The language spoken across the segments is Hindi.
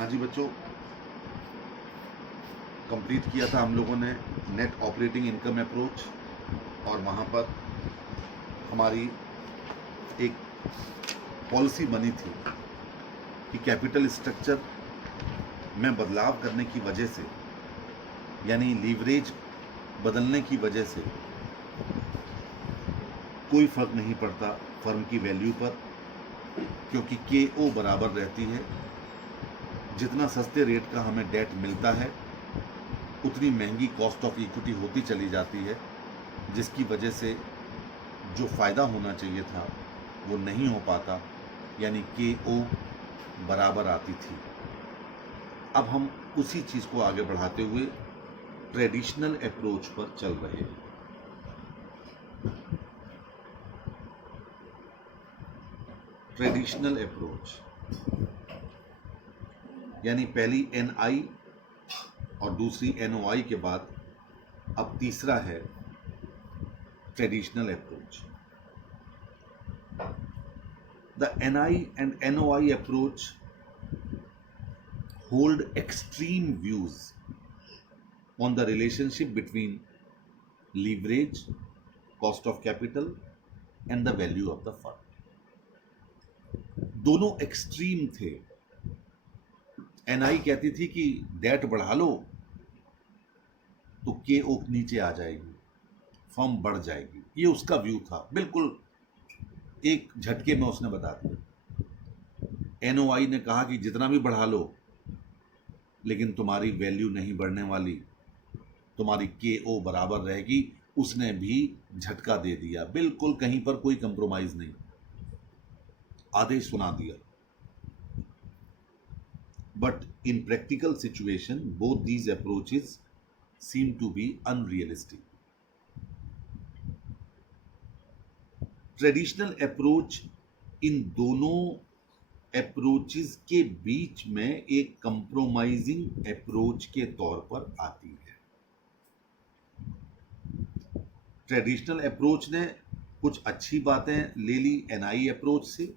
हाँ जी बच्चों, कंप्लीट किया था हम लोगों ने नेट ऑपरेटिंग इनकम अप्रोच, और वहाँ पर हमारी एक पॉलिसी बनी थी कि कैपिटल स्ट्रक्चर में बदलाव करने की वजह से, यानी लीवरेज बदलने की वजह से कोई फर्क नहीं पड़ता फर्म की वैल्यू पर, क्योंकि KO बराबर रहती है। जितना सस्ते रेट का हमें डेट मिलता है उतनी महंगी कॉस्ट ऑफ इक्विटी होती चली जाती है, जिसकी वजह से जो फ़ायदा होना चाहिए था वो नहीं हो पाता, यानी KO बराबर आती थी। अब हम उसी चीज़ को आगे बढ़ाते हुए ट्रेडिशनल अप्रोच पर चल रहे हैं। ट्रेडिशनल अप्रोच यानी पहली NI और दूसरी NOI के बाद अब तीसरा है traditional approach. The NI and NOI approach hold extreme views on the relationship between leverage, cost of capital and the value of the firm. दोनों एक्सट्रीम थे। NI कहती थी कि डेट बढ़ा लो तो KO नीचे आ जाएगी, फर्म बढ़ जाएगी। ये उसका व्यू था, बिल्कुल एक झटके में उसने बता दिया। NOI ने कहा कि जितना भी बढ़ा लो लेकिन तुम्हारी वैल्यू नहीं बढ़ने वाली, तुम्हारी KO बराबर रहेगी। उसने भी झटका दे दिया, बिल्कुल कहीं पर कोई कंप्रोमाइज नहीं, आदेश सुना दिया। But in practical situation both these approaches seem to be unrealistic. Traditional approach in दोनों अप्रोचेस के बीच में एक कंप्रोमाइजिंग अप्रोच के तौर पर आती है। ट्रेडिशनल अप्रोच ने कुछ अच्छी बातें ले ली NI अप्रोच से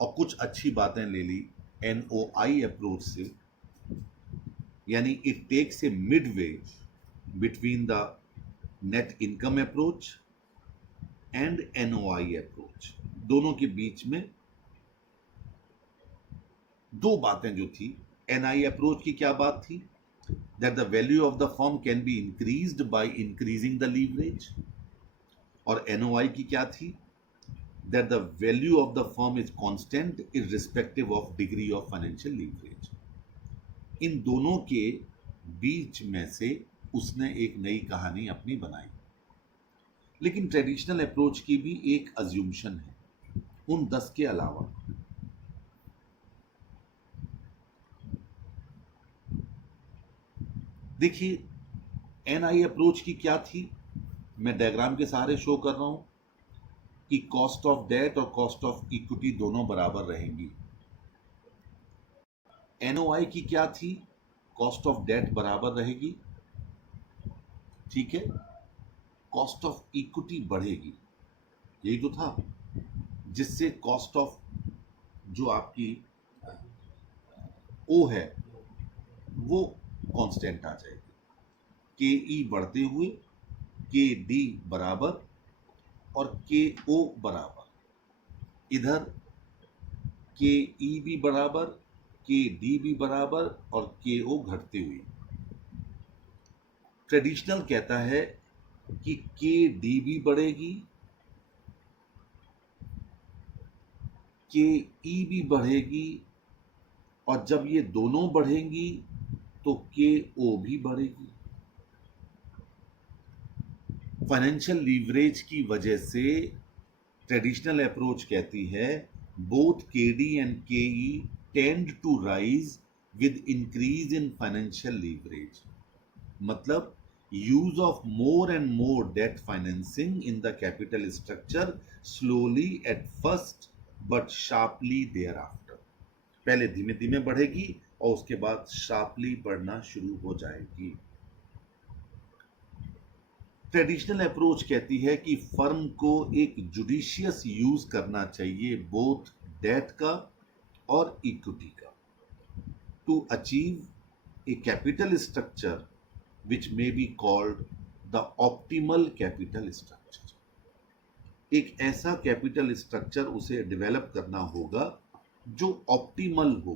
और कुछ अच्छी बातें ले ली NOI अप्रोच से, यानी it takes a midway between the net income approach and NOI approach. दोनों के बीच में दो बातें जो थी। NI अप्रोच की क्या बात थी? That the value of the firm can be increased by increasing the leverage। और NOI की क्या थी? That the value of the firm is constant irrespective of degree of financial leverage। इन दोनों के बीच में से उसने एक नई कहानी अपनी बनाई। लेकिन ट्रेडिशनल अप्रोच की भी एक अज्यूम्शन है उन 10 के अलावा। देखिए, NI अप्रोच की क्या थी, मैं डायग्राम के सहारे शो कर रहा हूं कि कॉस्ट ऑफ डेट और कॉस्ट ऑफ इक्विटी दोनों बराबर रहेंगी। NOI की क्या थी, कॉस्ट ऑफ डेट बराबर रहेगी, ठीक है, कॉस्ट ऑफ इक्विटी बढ़ेगी। यही तो था, जिससे कॉस्ट ऑफ जो आपकी O है वो कांस्टेंट आ जाएगी। KE बढ़ते हुए KD बराबर और KO बराबर। इधर KE भी बराबर, KD भी बराबर और KO घटते हुए। ट्रेडिशनल कहता है कि KD भी बढ़ेगी, KE भी बढ़ेगी, और जब ये दोनों बढ़ेंगी तो KO भी बढ़ेगी। फाइनेंशियल लीवरेज की वजह से ट्रेडिशनल अप्रोच कहती है both KD and KE tend to rise with increase in financial leverage. मतलब use of more and more debt financing in the capital structure slowly at first but sharply thereafter। पहले धीमे धीमे बढ़ेगी और उसके बाद शार्पली बढ़ना शुरू हो जाएगी। ट्रेडिशनल अप्रोच कहती है कि फर्म को एक जुडिशियस यूज करना चाहिए बोथ डेट का और इक्विटी का। to achieve a capital structure which may be called the optimal capital structure. एक ऐसा कैपिटल स्ट्रक्चर उसे डेवलप करना होगा जो ऑप्टिमल हो,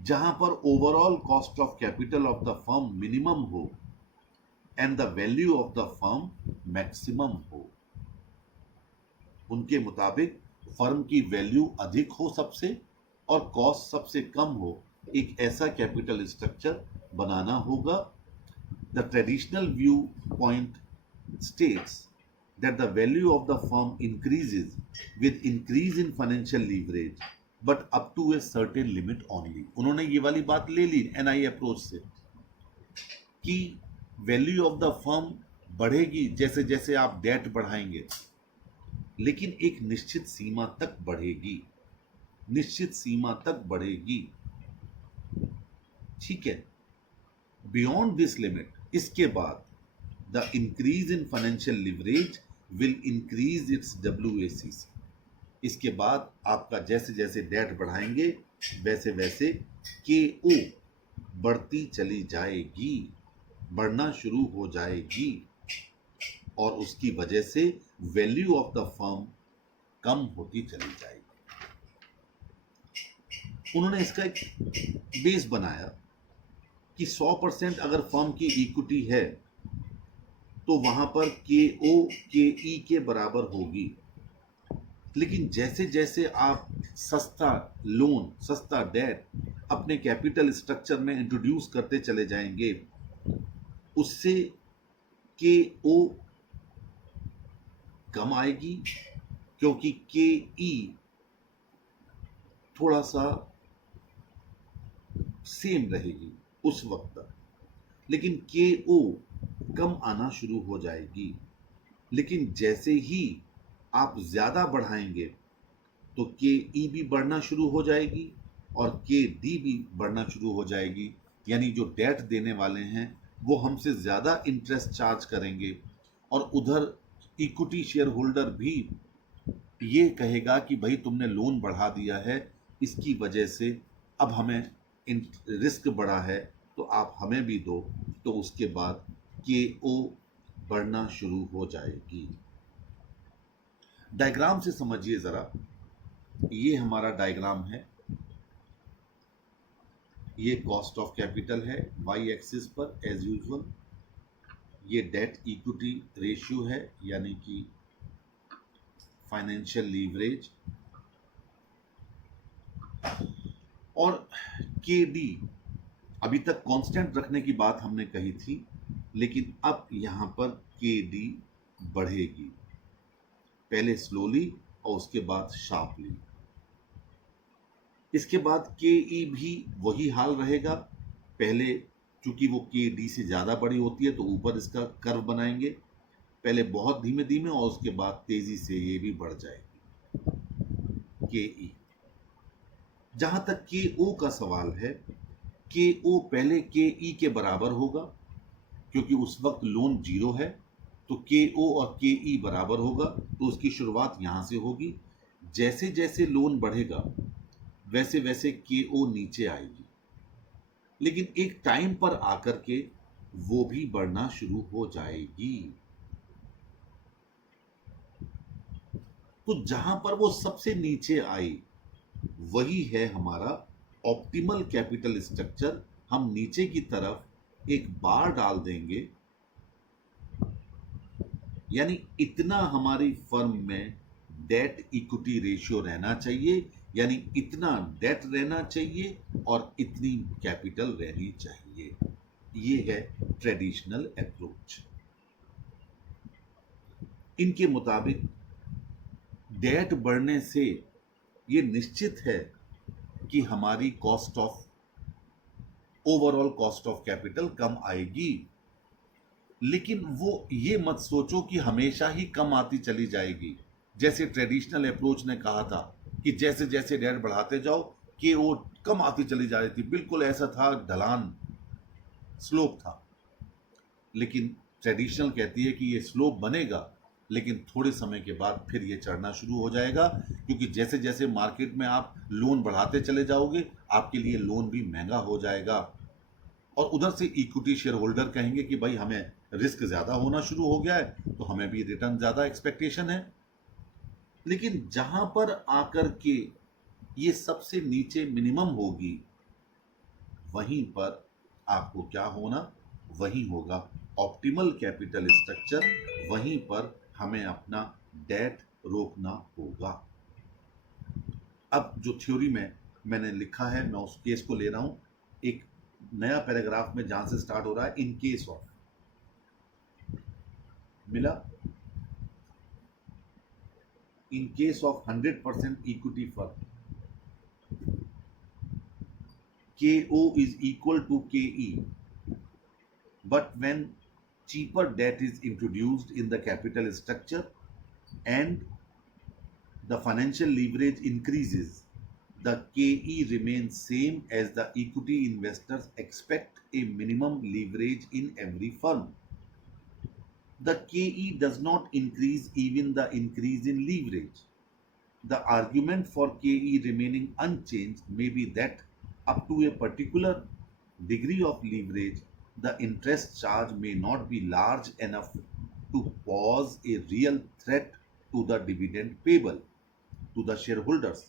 जहां पर overall cost of capital of the firm minimum हो and the value of the firm maximum हो। उनके मुताबिक फर्म की वैल्यू अधिक हो सबसे और कॉस्ट सबसे कम हो, एक ऐसा कैपिटल स्ट्रक्चर बनाना होगा। The traditional view point states that the value of the firm increases with increase in financial leverage but up to a certain limit only। उन्होंने ये वाली बात ले ली एनआई अप्रोच से कि वैल्यू ऑफ द फर्म बढ़ेगी जैसे जैसे आप डेट बढ़ाएंगे, लेकिन एक निश्चित सीमा तक बढ़ेगी, निश्चित सीमा तक बढ़ेगी, ठीक है। बियॉन्ड दिस लिमिट, इसके बाद the increase in financial leverage will increase its WACC। इसके बाद आपका जैसे जैसे डेट बढ़ाएंगे वैसे वैसे KO बढ़ती चली जाएगी, बढ़ना शुरू हो जाएगी और उसकी वजह से वैल्यू ऑफ द फर्म कम होती चली जाएगी। उन्होंने इसका एक बेस बनाया कि 100% अगर फर्म की इक्विटी है तो वहां पर KO KE के बराबर होगी, लेकिन जैसे जैसे आप सस्ता लोन, सस्ता डेट अपने कैपिटल स्ट्रक्चर में इंट्रोड्यूस करते चले जाएंगे, उससे KO कम आएगी क्योंकि KE थोड़ा सा सेम रहेगी उस वक्त तक, लेकिन KO कम आना शुरू हो जाएगी। लेकिन जैसे ही आप ज्यादा बढ़ाएंगे तो KE भी बढ़ना शुरू हो जाएगी और KD भी बढ़ना शुरू हो जाएगी, यानी जो डेट देने वाले हैं वो हमसे ज्यादा इंटरेस्ट चार्ज करेंगे और उधर इक्विटी शेयर होल्डर भी ये कहेगा कि भाई तुमने लोन बढ़ा दिया है, इसकी वजह से अब हमें रिस्क बढ़ा है तो आप हमें भी दो, तो उसके बाद KO बढ़ना शुरू हो जाएगी। डायग्राम से समझिए जरा, ये हमारा डायग्राम है, ये कॉस्ट ऑफ कैपिटल है वाई एक्सिस पर एज यूजुअल, ये डेट इक्विटी रेशियो है यानी कि फाइनेंशियल लीवरेज, और KD अभी तक कांस्टेंट रखने की बात हमने कही थी, लेकिन अब यहां पर KD बढ़ेगी, पहले स्लोली और उसके बाद शार्पली। इसके बाद KE भी वही हाल रहेगा, पहले चूंकि वो KD से ज्यादा बड़ी होती है तो ऊपर इसका कर्व बनाएंगे, पहले बहुत धीमे धीमे और उसके बाद तेजी से ये भी बढ़ जाएगी KE। जहां तक KO का सवाल है, KO पहले KE के बराबर होगा क्योंकि उस वक्त लोन 0 है, तो KO और KE बराबर होगा, तो उसकी शुरुआत यहां से होगी। जैसे जैसे लोन बढ़ेगा वैसे वैसे KO नीचे आएगी, लेकिन एक टाइम पर आकर के वो भी बढ़ना शुरू हो जाएगी। तो जहां पर वो सबसे नीचे आई वही है हमारा ऑप्टिमल कैपिटल स्ट्रक्चर। हम नीचे की तरफ एक बार डाल देंगे, यानी इतना हमारी फर्म में डेट इक्विटी रेशियो रहना चाहिए, यानी इतना डेट रहना चाहिए और इतनी कैपिटल रहनी चाहिए। ये है ट्रेडिशनल अप्रोच। इनके मुताबिक डेट बढ़ने से ये निश्चित है कि हमारी cost of overall cost of capital कम आएगी, लेकिन वो ये मत सोचो कि हमेशा ही कम आती चली जाएगी। जैसे ट्रेडिशनल अप्रोच ने कहा था कि जैसे जैसे डेट बढ़ाते जाओ कि वो कम आती चली जा रही थी, बिल्कुल ऐसा था, ढलान स्लोप था। लेकिन ट्रेडिशनल कहती है कि ये स्लोप बनेगा लेकिन थोड़े समय के बाद फिर ये चढ़ना शुरू हो जाएगा, क्योंकि जैसे जैसे मार्केट में आप लोन बढ़ाते चले जाओगे आपके लिए लोन भी महंगा हो जाएगा। और उधर से इक्विटी शेयर होल्डर कहेंगे कि भाई हमें रिस्क ज़्यादा होना शुरू हो गया है, तो हमें भी रिटर्न ज़्यादा एक्सपेक्टेशन है। लेकिन जहां पर आकर के ये सबसे नीचे मिनिमम होगी, वहीं पर आपको क्या होना, वहीं होगा ऑप्टिमल कैपिटल स्ट्रक्चर, वहीं पर हमें अपना डेट रोकना होगा। अब जो थ्योरी में मैंने लिखा है मैं उस केस को ले रहा हूं, एक नया पैराग्राफ में जहां से स्टार्ट हो रहा है, इन केस ऑफ, मिला, in case of 100% equity firm, KO is equal to KE, but when cheaper debt is introduced in the capital structure and the financial leverage increases, the KE remains same as the equity investors expect a minimum leverage in every firm. The KE does not increase even the increase in leverage. The argument for KE remaining unchanged may be that up to a particular degree of leverage, the interest charge may not be large enough to pose a real threat to the dividend payable to the shareholders.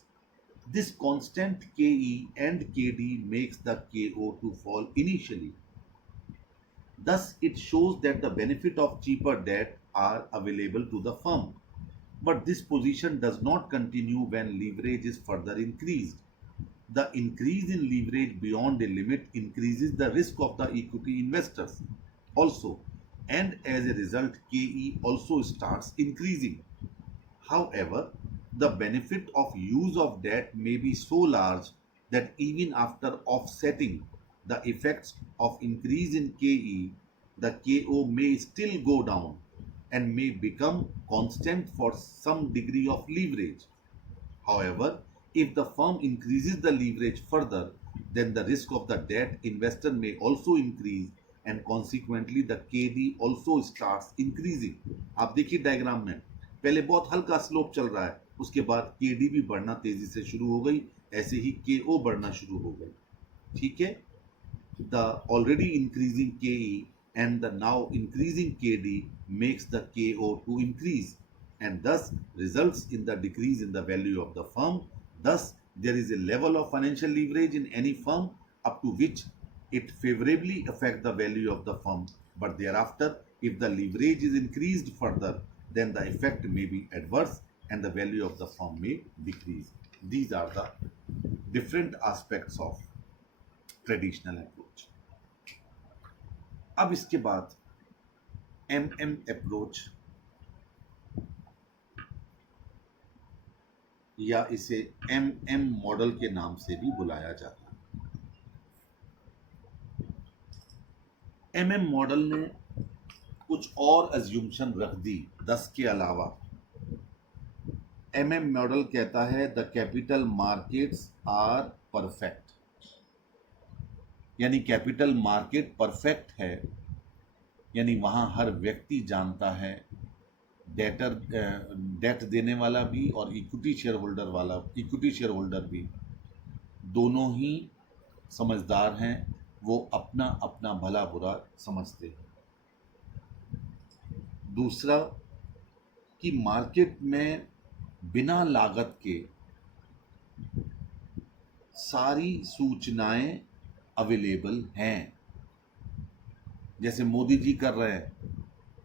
This constant KE and KD makes the KO to fall initially. Thus, it shows that the benefit of cheaper debt are available to the firm. But this position does not continue when leverage is further increased. The increase in leverage beyond a limit increases the risk of the equity investors also, and as a result, KE also starts increasing. However, the benefit of use of debt may be so large that even after offsetting the effects of increase in KE, the KO may still go down and may become constant for some degree of leverage. However, if the firm increases the leverage further, then the risk of the debt investor may also increase and consequently the KD also starts increasing. आप देखिए डायग्राम में पहले बहुत हल्का स्लोप चल रहा है, उसके बाद KD भी बढ़ना तेजी से शुरू हो गई, ऐसे ही KO बढ़ना शुरू हो गई। ठीक है, the already increasing KE and the now increasing KD makes the KO to increase and thus results in the decrease in the value of the firm. Thus, there is a level of financial leverage in any firm up to which it favorably affects the value of the firm. But thereafter, if the leverage is increased further, then the effect may be adverse and the value of the firm may decrease. These are the different aspects of traditional approach. अब इसके बाद MM अप्रोच, या इसे MM मॉडल के नाम से भी बुलाया जाता है। MM मॉडल ने कुछ और अज्यूम्पशन रख दी 10 के अलावा। MM मॉडल कहता है the capital markets are perfect, यानी कैपिटल मार्केट परफेक्ट है, यानी वहाँ हर व्यक्ति जानता है, डेट देने वाला भी और इक्विटी शेयर होल्डर भी दोनों ही समझदार हैं, वो अपना अपना भला बुरा समझते हैं। दूसरा कि मार्केट में बिना लागत के सारी सूचनाएं अवेलेबल हैं। जैसे मोदी जी कर रहे हैं,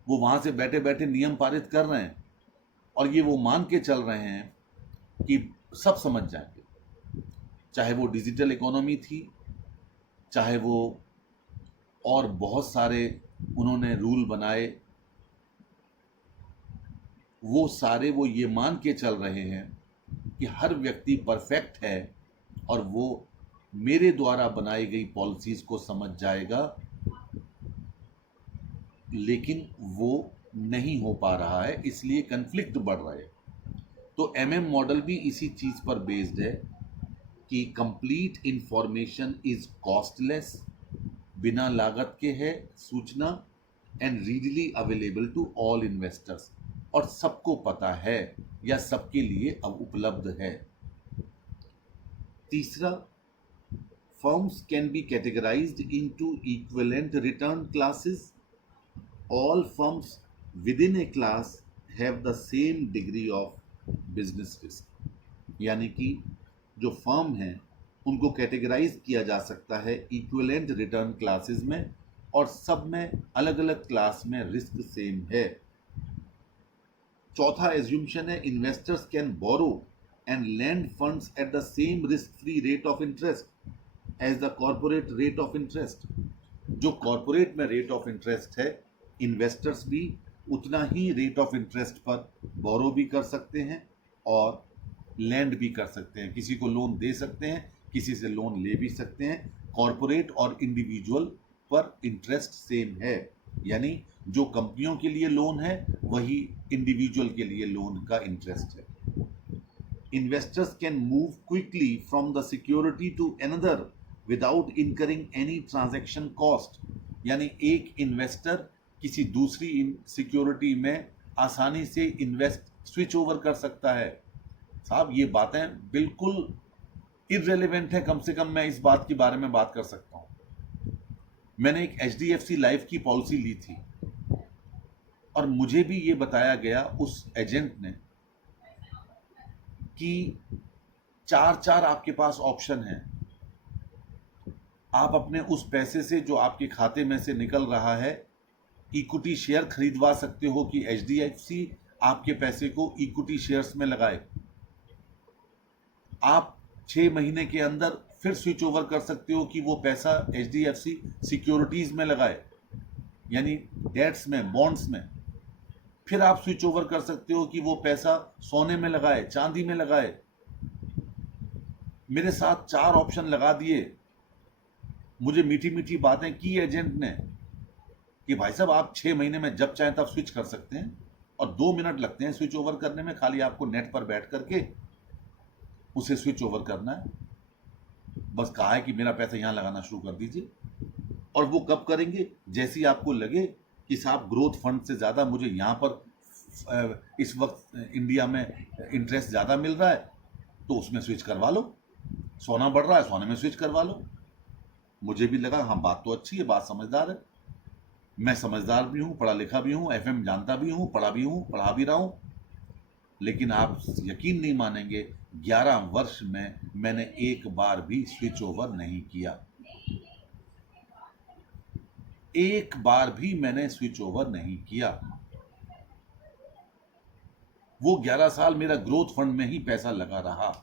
वो वहाँ से बैठे बैठे नियम पारित कर रहे हैं और ये वो मान के चल रहे हैं कि सब समझ जाएंगे, चाहे वो डिजिटल इकोनॉमी थी, चाहे वो और बहुत सारे उन्होंने रूल बनाए, वो सारे वो ये मान के चल रहे हैं कि हर व्यक्ति परफेक्ट है और वो मेरे द्वारा बनाई गई पॉलिसीज को समझ जाएगा, लेकिन वो नहीं हो पा रहा है, इसलिए कन्फ्लिक्ट बढ़ रहे हैं। तो MM मॉडल भी इसी चीज़ पर बेस्ड है कि कंप्लीट इंफॉर्मेशन इज कॉस्टलेस, बिना लागत के है सूचना, and readily available to all investors. और सबको पता है या सबके लिए अब उपलब्ध है। तीसरा, firms can be categorised into equivalent return classes. All firms within a class have the same degree of business risk। यानी कि जो फर्म हैं उनको कैटेगराइज किया जा सकता है इक्विवेलेंट रिटर्न क्लासेस में, और सब में अलग अलग क्लास में रिस्क सेम है। चौथा एज्यूम्शन है, investors can borrow and lend funds at the same risk free rate of interest as the corporate rate of interest. जो कॉर्पोरेट में रेट ऑफ इंटरेस्ट है, इन्वेस्टर्स भी उतना ही रेट ऑफ इंटरेस्ट पर बोरो भी कर सकते हैं और लैंड भी कर सकते हैं। किसी को लोन दे सकते हैं, किसी से लोन ले भी सकते हैं। कॉर्पोरेट और इंडिविजुअल पर इंटरेस्ट सेम है, यानी जो कंपनियों के लिए लोन है वही इंडिविजुअल के लिए लोन का इंटरेस्ट है। Investors can move quickly from the security to another without incurring any transaction cost. यानी एक इन्वेस्टर किसी दूसरी सिक्योरिटी में आसानी से इन्वेस्ट स्विच ओवर कर सकता है। साहब ये बातें बिल्कुल इररेलेवेंट है, कम से कम मैं इस बात के बारे में बात कर सकता हूं। मैंने एक HDFC लाइफ की पॉलिसी ली थी और मुझे भी ये बताया गया उस एजेंट ने कि चार आपके पास ऑप्शन है। आप अपने उस पैसे से जो आपके खाते में से निकल रहा है इक्विटी शेयर खरीदवा सकते हो कि HDFC आपके पैसे को इक्विटी शेयर्स में लगाए। आप 6 महीने के अंदर फिर स्विच ओवर कर सकते हो कि वो पैसा HDFC सिक्योरिटीज में लगाए, यानी डेट्स में, बॉन्ड्स में। फिर आप स्विच ओवर कर सकते हो कि वो पैसा सोने में लगाए, चांदी में लगाए। मेरे साथ 4 ऑप्शन लगा दिए। मुझे मीठी मीठी बातें की एजेंट ने कि भाई साहब आप 6 महीने में जब चाहें तब स्विच कर सकते हैं और 2 मिनट लगते हैं स्विच ओवर करने में, खाली आपको नेट पर बैठ करके उसे स्विच ओवर करना है। बस कहा है कि मेरा पैसा यहां लगाना शुरू कर दीजिए। और वो कब करेंगे? जैसे ही आपको लगे कि साहब ग्रोथ फंड से ज़्यादा मुझे यहाँ पर इस वक्त इंडिया में इंटरेस्ट ज़्यादा मिल रहा है तो उसमें स्विच करवा लो। सोना बढ़ रहा है, सोने में स्विच करवा लो। मुझे भी लगा हाँ बात तो अच्छी है, बात समझदार है। मैं समझदार भी हूँ, पढ़ा लिखा भी हूँ, FM जानता भी हूँ, पढ़ा भी हूँ, पढ़ा भी रहा हूँ। लेकिन आप यकीन नहीं मानेंगे, 11 वर्ष में मैंने एक बार भी स्विच ओवर नहीं किया। एक बार भी मैंने स्विच ओवर नहीं किया। वो 11 साल मेरा ग्रोथ फंड में ही पैसा लगा रहा।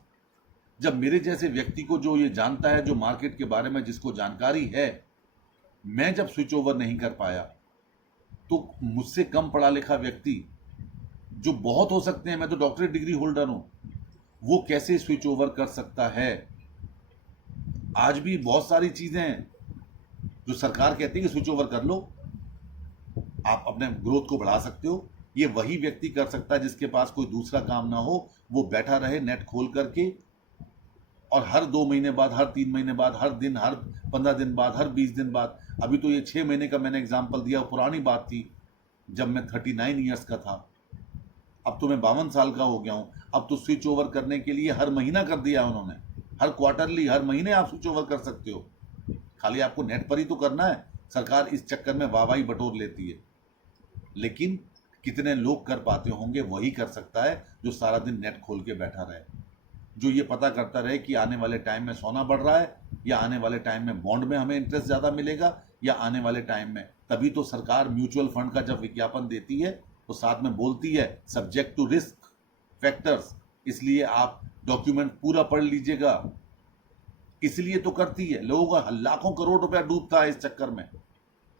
जब मेरे जैसे व्यक्ति को, जो ये जानता है, जो मार्केट के बारे में जिसको जानकारी है, मैं जब स्विच ओवर नहीं कर पाया तो मुझसे कम पढ़ा लिखा व्यक्ति, जो बहुत हो सकते हैं, मैं तो डॉक्टरेट डिग्री होल्डर हूं, वो कैसे स्विच ओवर कर सकता है? आज भी बहुत सारी चीजें हैं जो सरकार कहती है कि स्विच ओवर कर लो, आप अपने ग्रोथ को बढ़ा सकते हो। ये वही व्यक्ति कर सकता है जिसके पास कोई दूसरा काम ना हो, वो बैठा रहे नेट खोल करके और हर 2 महीने बाद, हर 3 महीने बाद, हर दिन, हर 15 दिन बाद, हर 20 दिन बाद। अभी तो ये 6 महीने का मैंने एग्जाम्पल दिया, पुरानी बात थी जब मैं 39 ईयर्स का था। अब तो मैं 52 साल का हो गया हूं। अब तो स्विच ओवर करने के लिए हर महीना कर दिया उन्होंने, हर क्वार्टरली, हर महीने आप स्विच ओवर कर सकते हो। खाली आपको नेट पर ही तो करना है। सरकार इस चक्कर में वाहवाही बटोर लेती है, लेकिन कितने लोग कर पाते होंगे? वही कर सकता है जो सारा दिन नेट खोल के बैठा रहे, जो ये पता करता रहे कि आने वाले टाइम में सोना बढ़ रहा है, या आने वाले टाइम में बॉन्ड में हमें इंटरेस्ट ज़्यादा मिलेगा, या आने वाले टाइम में। तभी तो सरकार म्यूचुअल फंड का जब विज्ञापन देती है तो साथ में बोलती है सब्जेक्ट टू रिस्क फैक्टर्स। इसलिए आप डॉक्यूमेंट पूरा पढ़ लीजिएगा। इसलिए तो करती है। लोगों का लाखों करोड़ रुपया डूबता है इस चक्कर में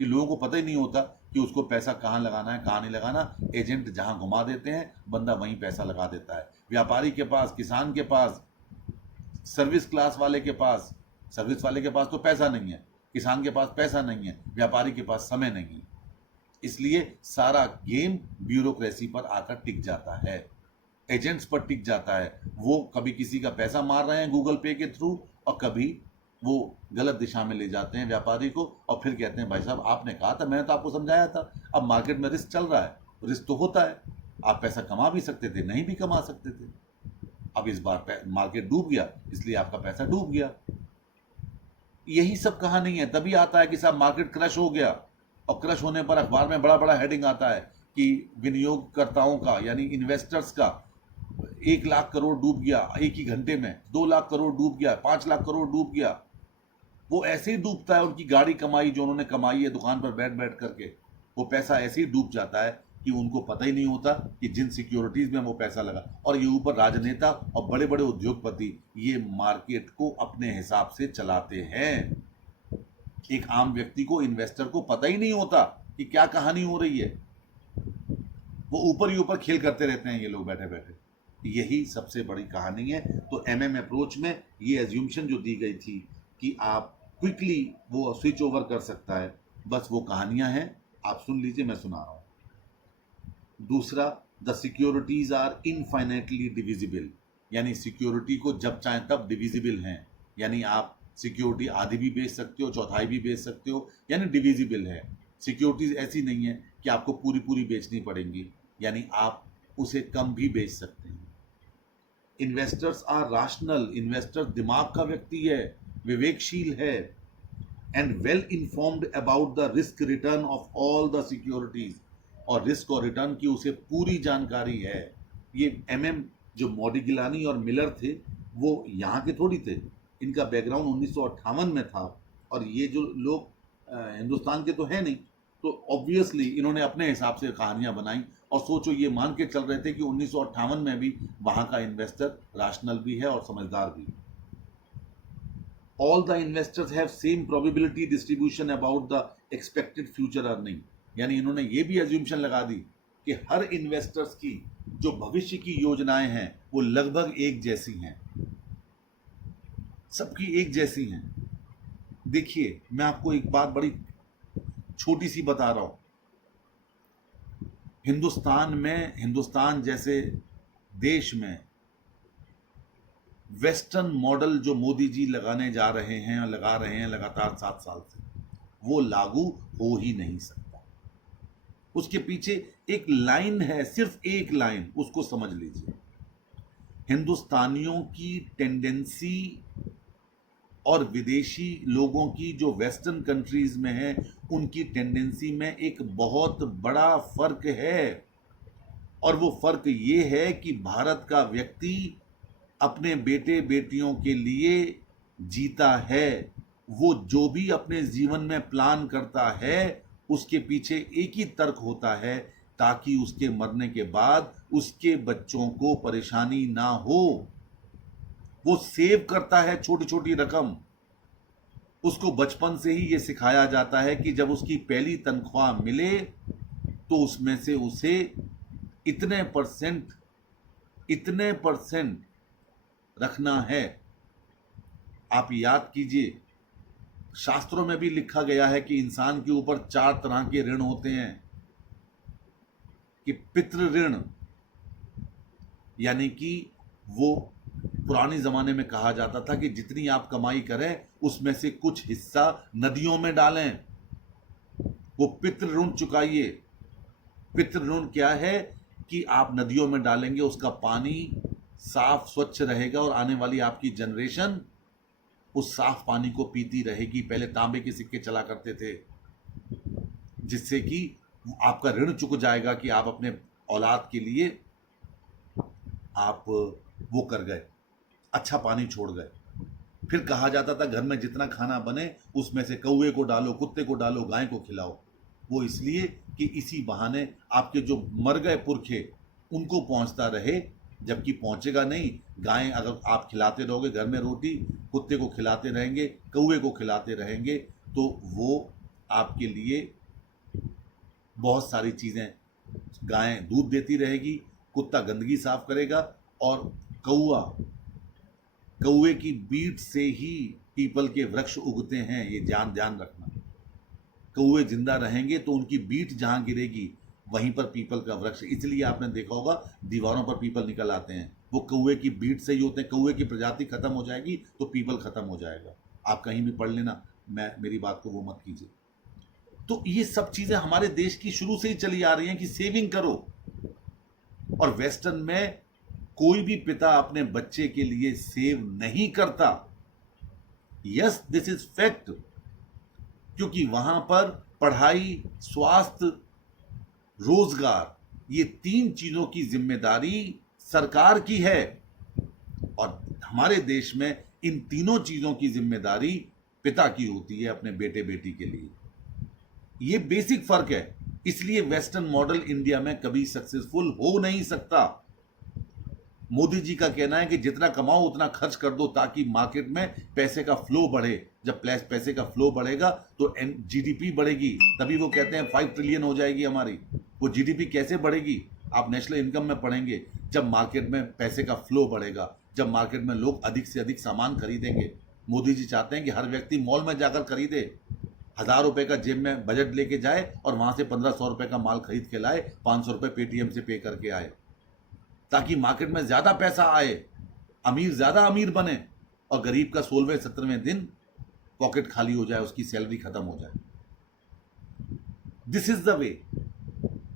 कि लोगों को पता ही नहीं होता कि उसको पैसा कहाँ लगाना है, कहाँ नहीं लगाना। एजेंट जहाँ घुमा देते हैं, बंदा वहीं पैसा लगा देता है। व्यापारी के पास, किसान के पास, सर्विस क्लास वाले के पास, सर्विस वाले के पास तो पैसा नहीं है, किसान के पास पैसा नहीं है, व्यापारी के पास समय नहीं है। इसलिए सारा गेम ब्यूरोक्रेसी पर आकर टिक जाता है, एजेंट्स पर टिक जाता है। वो कभी किसी का पैसा मार रहे हैं गूगल पे के थ्रू, और कभी वो गलत दिशा में ले जाते हैं व्यापारी को, और फिर कहते हैं भाई साहब आपने कहा था, मैंने तो आपको समझाया था। अब मार्केट में रिस्क चल रहा है, रिस्क तो होता है। आप पैसा कमा भी सकते थे, नहीं भी कमा सकते थे। अब इस बार मार्केट डूब गया, इसलिए आपका पैसा डूब गया। यही सब कहानी है। तभी आता है कि साहब मार्केट क्रश हो गया, और क्रश होने पर अखबार में बड़ा बड़ा हेडिंग आता है कि विनियोगकर्ताओं का यानी इन्वेस्टर्स का 1 लाख करोड़ डूब गया एक ही घंटे में, 2 लाख करोड़ डूब गया, 5 लाख करोड़ डूब गया। वो ऐसे ही डूबता है, उनकी गाड़ी कमाई जो उन्होंने कमाई है दुकान पर बैठ बैठ करके, वो पैसा ऐसे ही डूब जाता है कि उनको पता ही नहीं होता कि जिन सिक्योरिटीज में वो पैसा लगा। और ये ऊपर राजनेता और बड़े बड़े उद्योगपति ये मार्केट को अपने हिसाब से चलाते हैं। एक आम व्यक्ति को, इन्वेस्टर को पता ही नहीं होता कि क्या कहानी हो रही है। वो ऊपर ही ऊपर खेल करते रहते हैं ये लोग बैठे बैठे। यही सबसे बड़ी कहानी है। तो एमएम अप्रोच में ये एज्यूम्शन जो दी गई थी कि आप क्विकली वो स्विच ओवर कर सकता है, बस वो कहानियां हैं। आप सुन लीजिए, मैं सुना रहा हूं। दूसरा, the securities are infinitely divisible, यानी सिक्योरिटी को जब चाहें तब डिविजिबल हैं, यानी आप सिक्योरिटी आधी भी बेच सकते हो, चौथाई भी बेच सकते हो, यानी डिविजिबल है। सिक्योरिटीज ऐसी नहीं है कि आपको पूरी पूरी बेचनी पड़ेंगी, यानी आप उसे कम भी बेच सकते हैं। इन्वेस्टर्स आर राशनल, इन्वेस्टर दिमाग का व्यक्ति है, विवेकशील है, and well informed about the risk return of all the securities, और रिस्क और रिटर्न की उसे पूरी जानकारी है। ये एमएम जो मॉडिगिलानी और मिलर थे वो यहाँ के थोड़ी थे, इनका बैकग्राउंड 1958 में था, और ये जो लोग हिंदुस्तान के तो है नहीं, तो ऑब्वियसली इन्होंने अपने हिसाब से कहानियां बनाई। और सोचो, ये मान के चल रहे थे कि 1958 में भी वहां का इन्वेस्टर राशनल भी है और समझदार भी। All the investors have same probability distribution about the expected future earning, यानी इन्होंने ये भी एज्यूम्शन लगा दी कि हर इन्वेस्टर्स की जो भविष्य की योजनाएं हैं वो लगभग एक जैसी हैं, सबकी एक जैसी हैं। देखिए, मैं आपको एक बात बड़ी छोटी सी बता रहा हूं। हिंदुस्तान जैसे देश में वेस्टर्न मॉडल जो मोदी जी लगाने जा रहे हैं और लगा रहे हैं लगातार 7 साल से, वो लागू हो ही नहीं सकता। उसके पीछे एक लाइन है, सिर्फ एक लाइन, उसको समझ लीजिए। हिंदुस्तानियों की टेंडेंसी और विदेशी लोगों की जो वेस्टर्न कंट्रीज में है उनकी टेंडेंसी में एक बहुत बड़ा फर्क है। और वो फर्क ये है कि भारत का व्यक्ति अपने बेटे बेटियों के लिए जीता है। वो जो भी अपने जीवन में प्लान करता है उसके पीछे एक ही तर्क होता है, ताकि उसके मरने के बाद उसके बच्चों को परेशानी ना हो। वो सेव करता है छोटी छोटी रकम। उसको बचपन से ही ये सिखाया जाता है कि जब उसकी पहली तनख्वाह मिले तो उसमें से उसे इतने परसेंट रखना है। आप याद कीजिए, शास्त्रों में भी लिखा गया है कि इंसान के ऊपर 4 तरह के ऋण होते हैं। कि पितृ ऋण, यानी कि वो पुराने जमाने में कहा जाता था कि जितनी आप कमाई करें उसमें से कुछ हिस्सा नदियों में डालें, वो पितृ ऋण चुकाइए। पितृ ऋण क्या है कि आप नदियों में डालेंगे, उसका पानी साफ स्वच्छ रहेगा और आने वाली आपकी जनरेशन उस साफ पानी को पीती रहेगी। पहले तांबे के सिक्के चला करते थे, जिससे कि आपका ऋण चुक जाएगा कि आप अपने औलाद के लिए आप वो कर गए, अच्छा पानी छोड़ गए। फिर कहा जाता था घर में जितना खाना बने उसमें से कौवे को डालो, कुत्ते को डालो, गाय को खिलाओ। वो इसलिए कि इसी बहाने आपके जो मर गए पुरखे उनको पहुंचता रहे, जबकि पहुंचेगा नहीं। गाय अगर आप खिलाते रहोगे घर में रोटी, कुत्ते को खिलाते रहेंगे, कौवे को खिलाते रहेंगे, तो वो आपके लिए बहुत सारी चीज़ें, गाय दूध देती रहेगी, कुत्ता गंदगी साफ करेगा, और कौवे की बीट से ही पीपल के वृक्ष उगते हैं। ये ध्यान रखना। कौवे जिंदा रहेंगे तो उनकी बीट जहां गिरेगी वहीं पर पीपल का वृक्ष। इसलिए आपने देखा होगा दीवारों पर पीपल निकल आते हैं, वो कौवे की बीट से ही होते हैं। कौवे की प्रजाति खत्म हो जाएगी तो पीपल खत्म हो जाएगा। आप कहीं भी पढ़ लेना, मेरी बात को वो मत कीजिए। तो ये सब चीजें हमारे देश की शुरू से ही चली आ रही हैं कि सेविंग करो। और वेस्टर्न में कोई भी पिता अपने बच्चे के लिए सेव नहीं करता। यस, दिस इज फैक्ट, क्योंकि वहां पर पढ़ाई, स्वास्थ्य, रोजगार, ये 3 चीजों की जिम्मेदारी सरकार की है और हमारे देश में इन तीनों चीजों की जिम्मेदारी पिता की होती है अपने बेटे बेटी के लिए। ये बेसिक फर्क है, इसलिए वेस्टर्न मॉडल इंडिया में कभी सक्सेसफुल हो नहीं सकता। मोदी जी का कहना है कि जितना कमाओ उतना खर्च कर दो ताकि मार्केट में पैसे का फ्लो बढ़े। जब पैसे का फ्लो बढ़ेगा तो जीडीपी बढ़ेगी, तभी वो कहते हैं 5 ट्रिलियन हो जाएगी हमारी। वो जीडीपी कैसे बढ़ेगी आप नेशनल इनकम में पढ़ेंगे, जब मार्केट में पैसे का फ्लो बढ़ेगा, जब मार्केट में लोग अधिक से अधिक सामान खरीदेंगे। मोदी जी चाहते हैं कि हर व्यक्ति मॉल में जाकर खरीदे, 1000 रुपए का जेब में बजट लेके जाए और वहां से 1500 रुपए का माल खरीद के लाए, 500 रुपए पेटीएम से पे करके आए, ताकि मार्केट में ज्यादा पैसा आए, अमीर ज्यादा अमीर बने और गरीब का 16वें 17वें दिन पॉकेट खाली हो जाए, उसकी सैलरी खत्म हो जाए। This is the way.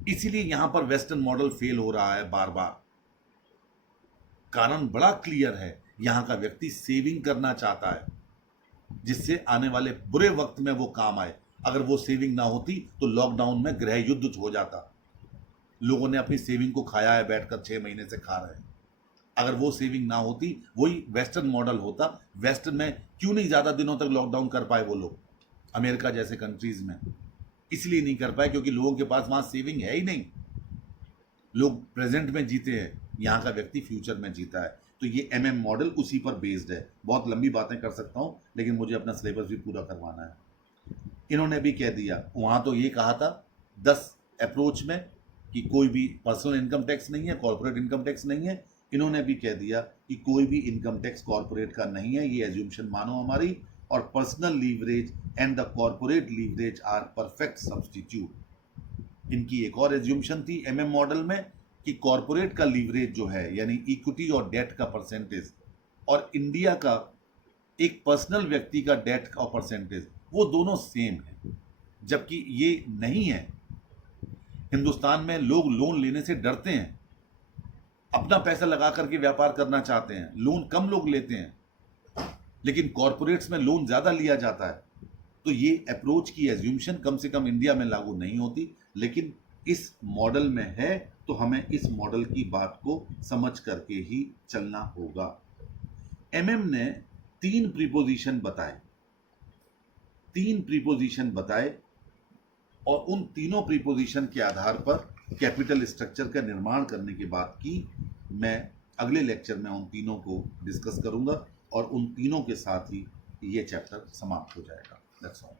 इसीलिए यहां पर वेस्टर्न मॉडल फेल हो रहा है बार बार। कारण बड़ा क्लियर है, यहां का व्यक्ति सेविंग करना चाहता है जिससे आने वाले बुरे वक्त में वो काम आए। अगर वो सेविंग ना होती तो लॉकडाउन में गृह युद्ध हो जाता। लोगों ने अपनी सेविंग को खाया है, बैठकर 6 महीने से खा रहे हैं। अगर वो सेविंग ना होती, वही वेस्टर्न मॉडल होता। वेस्टर्न में क्यों नहीं ज्यादा दिनों तक लॉकडाउन कर पाए वो लोग, अमेरिका जैसे कंट्रीज में? इसलिए नहीं कर पाए क्योंकि लोगों के पास वहां सेविंग है ही नहीं। लोग प्रेजेंट में जीते हैं, यहां का व्यक्ति फ्यूचर में जीता है। तो ये एमएम मॉडल उसी पर बेस्ड है। बहुत लंबी बातें कर सकता हूं, लेकिन मुझे अपना सिलेबस भी पूरा करवाना है। इन्होंने भी कह दिया, वहां तो ये कहा था 10 अप्रोच में कि कोई भी पर्सनल इनकम टैक्स नहीं है, कॉर्पोरेट इनकम टैक्स नहीं है। इन्होंने भी कह दिया कि कोई भी इनकम टैक्स कॉर्पोरेट का नहीं है, ये एज्यूम्शन मानो हमारी, और personal leverage and the corporate leverage are perfect substitute. इनकी एक और एज्यूम्शन थी एमएम मॉडल में कि कॉर्पोरेट का लीवरेज जो है, यानी इक्विटी और डेट का परसेंटेज, और इंडिया का एक पर्सनल व्यक्ति का डेट का परसेंटेज, वो दोनों सेम है, जबकि ये नहीं है। हिंदुस्तान में लोग लोन लेने से डरते हैं, अपना पैसा लगा करके व्यापार करना चाहते हैं, लोन कम लोग लेते हैं, लेकिन कॉर्पोरेट्स में लोन ज्यादा लिया जाता है। तो ये अप्रोच की एज्यूम्शन कम से कम इंडिया में लागू नहीं होती, लेकिन इस मॉडल में है, तो हमें इस मॉडल की बात को समझ करके ही चलना होगा। एमएम ने 3 प्रीपोजिशन बताए और उन तीनों प्रीपोजिशन के आधार पर कैपिटल स्ट्रक्चर का निर्माण करने की बात की। मैं अगले लेक्चर में उन तीनों को डिस्कस करूंगा और उन तीनों के साथ ही ये चैप्टर समाप्त हो जाएगा। That's all.